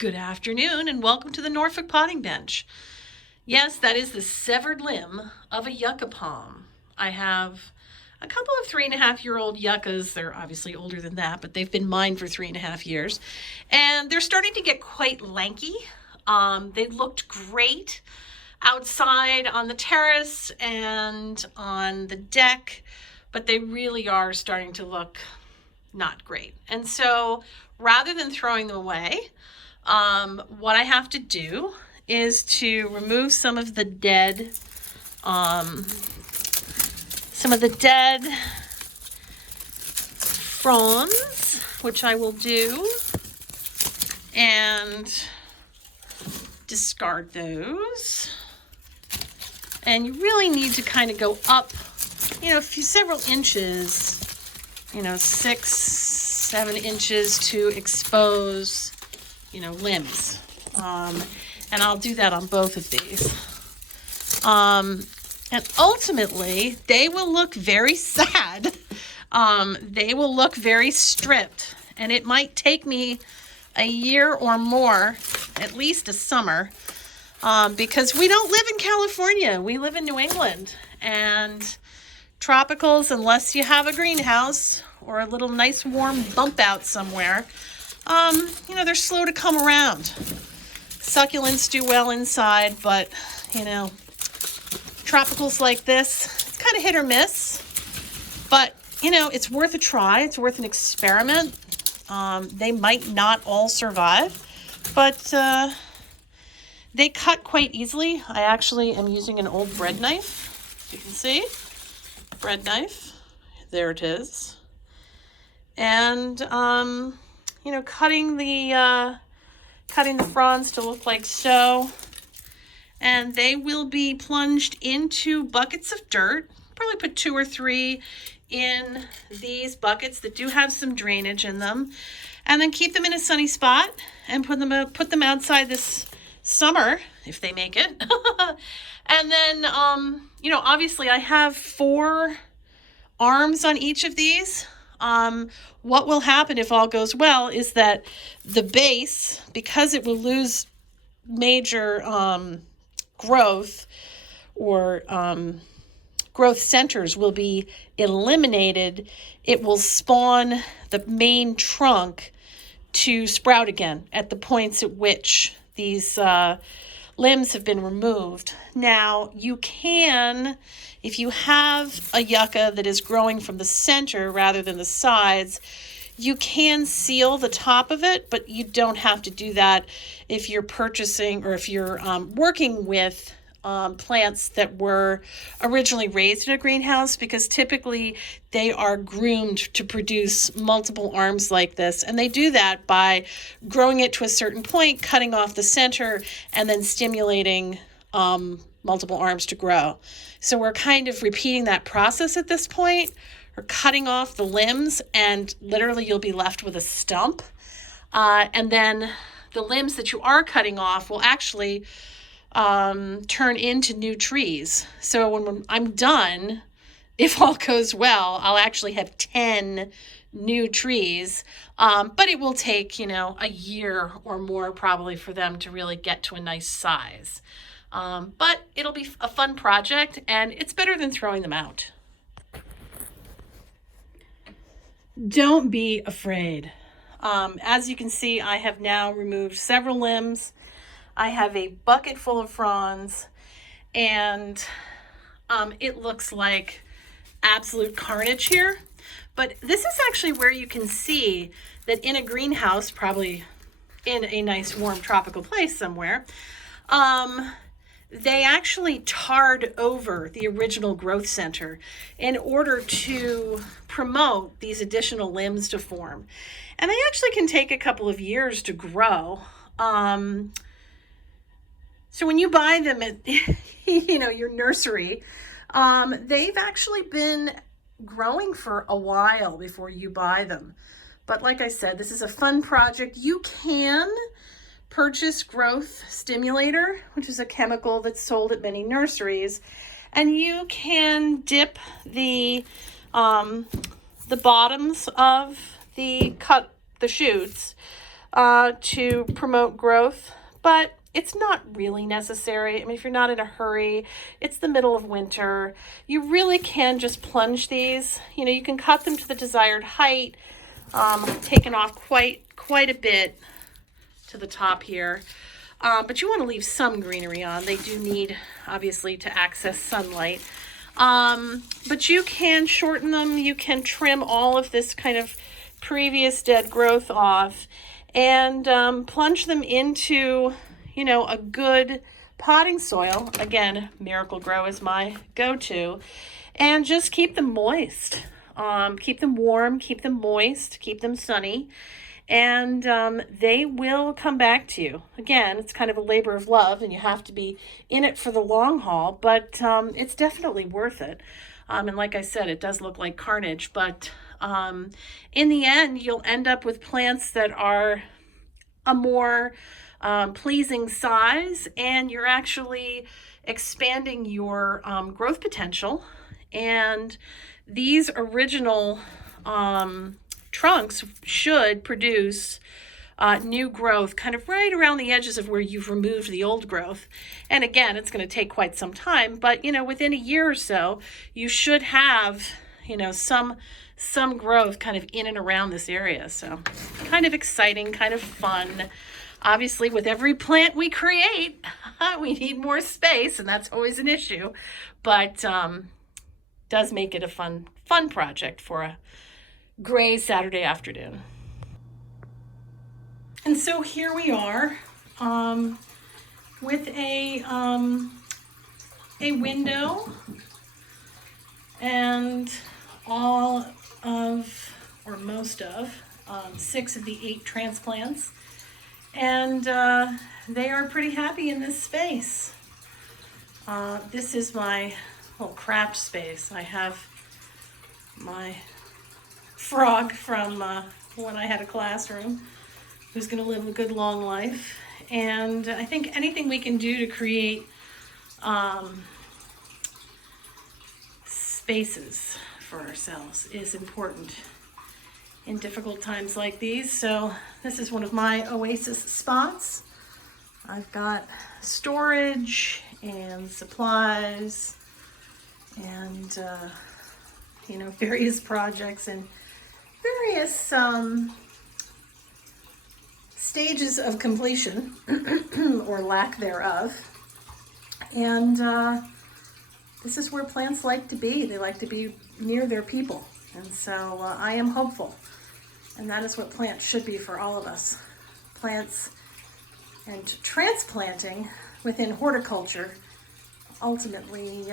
Good afternoon and welcome to the Norfolk Potting Bench. Yes, that is the severed limb of a yucca palm. I have a couple of 3.5-year-old yuccas. They're obviously older than that, but they've been mine for 3.5 years. And they're starting to get quite lanky. They looked great outside on the terrace and on the deck, but they really are starting to look not great. And so rather than throwing them away, what I have to do is to remove some of the dead fronds, which I will do, and discard those. And you really need to kind of go up, several inches, 6-7 inches to expose limbs. And I'll do that on both of these. And ultimately, they will look very sad. They will look very stripped. And it might take me a year or more, at least a summer, because we don't live in California. We live in New England. And tropicals, unless you have a greenhouse or a little nice warm bump out somewhere, they're slow to come around. Succulents do well inside, but, tropicals like this, it's kind of hit or miss. But, it's worth a try. It's worth an experiment. They might not all survive, but they cut quite easily. I actually am using an old bread knife. You can see, bread knife. There it is. And, cutting the fronds to look like so. And they will be plunged into buckets of dirt. Probably put 2 or 3 in these buckets that do have some drainage in them. And then keep them in a sunny spot and put them outside this summer, if they make it. And then, obviously I have 4 arms on each of these. What will happen if all goes well is that the base, because it will lose major growth or growth centers will be eliminated, it will spawn the main trunk to sprout again at the points at which these limbs have been removed. Now, you can, if you have a yucca that is growing from the center rather than the sides, you can seal the top of it, but you don't have to do that if you're purchasing or if you're working with plants that were originally raised in a greenhouse, because typically they are groomed to produce multiple arms like this. And they do that by growing it to a certain point, cutting off the center, and then stimulating multiple arms to grow. So we're kind of repeating that process at this point. We're cutting off the limbs, and literally you'll be left with a stump. And then the limbs that you are cutting off will actually turn into new trees. So when I'm done, if all goes well, I'll actually have 10 new trees. But it will take, a year or more probably for them to really get to a nice size. But it'll be a fun project, and it's better than throwing them out. Don't be afraid. As you can see, I have now removed several limbs. I have a bucket full of fronds, and it looks like absolute carnage here. But this is actually where you can see that in a greenhouse, probably in a nice warm tropical place somewhere, they actually tarred over the original growth center in order to promote these additional limbs to form. And they actually can take a couple of years to grow. So when you buy them at, your nursery, they've actually been growing for a while before you buy them. But like I said, this is a fun project. You can purchase growth stimulator, which is a chemical that's sold at many nurseries, and you can dip the bottoms of the shoots to promote growth, but it's not really necessary. I mean, if you're not in a hurry, it's the middle of winter, you really can just plunge these. You know, you can cut them to the desired height, taken off quite a bit to the top here. But you want to leave some greenery on. They do need, obviously, to access sunlight. But you can shorten them. You can trim all of this kind of previous dead growth off and plunge them into, you know, a good potting soil. Again, Miracle-Gro is my go-to. And just keep them moist. Keep them warm, keep them moist, keep them sunny. And they will come back to you. Again, it's kind of a labor of love, and you have to be in it for the long haul, but it's definitely worth it. And like I said, it does look like carnage, but in the end, you'll end up with plants that are a more pleasing size, and you're actually expanding your growth potential. And these original trunks should produce new growth kind of right around the edges of where you've removed the old growth. And again, it's going to take quite some time, but you know, within a year or so, you should have, you know, some growth kind of in and around this area. So kind of exciting, kind of fun. Obviously, with every plant we create, we need more space, and that's always an issue, but does make it a fun project for a gray Saturday afternoon. And so here we are with a window and all of, or most of, 6 of the 8 transplants. And they are pretty happy in this space. This is my little craft space. I have my frog from when I had a classroom who's going to live a good long life. And I think anything we can do to create spaces for ourselves is important in difficult times like these. So this is one of my oasis spots. I've got storage and supplies and you know, various projects and various stages of completion or lack thereof. And this is where plants like to be. They like to be near their people. And so I am hopeful. And that is what plants should be for all of us. Plants and transplanting within horticulture ultimately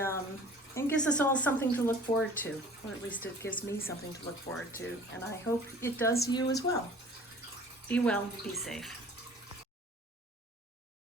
it gives us all something to look forward to, or at least it gives me something to look forward to, and I hope it does you as well. Be well, be safe.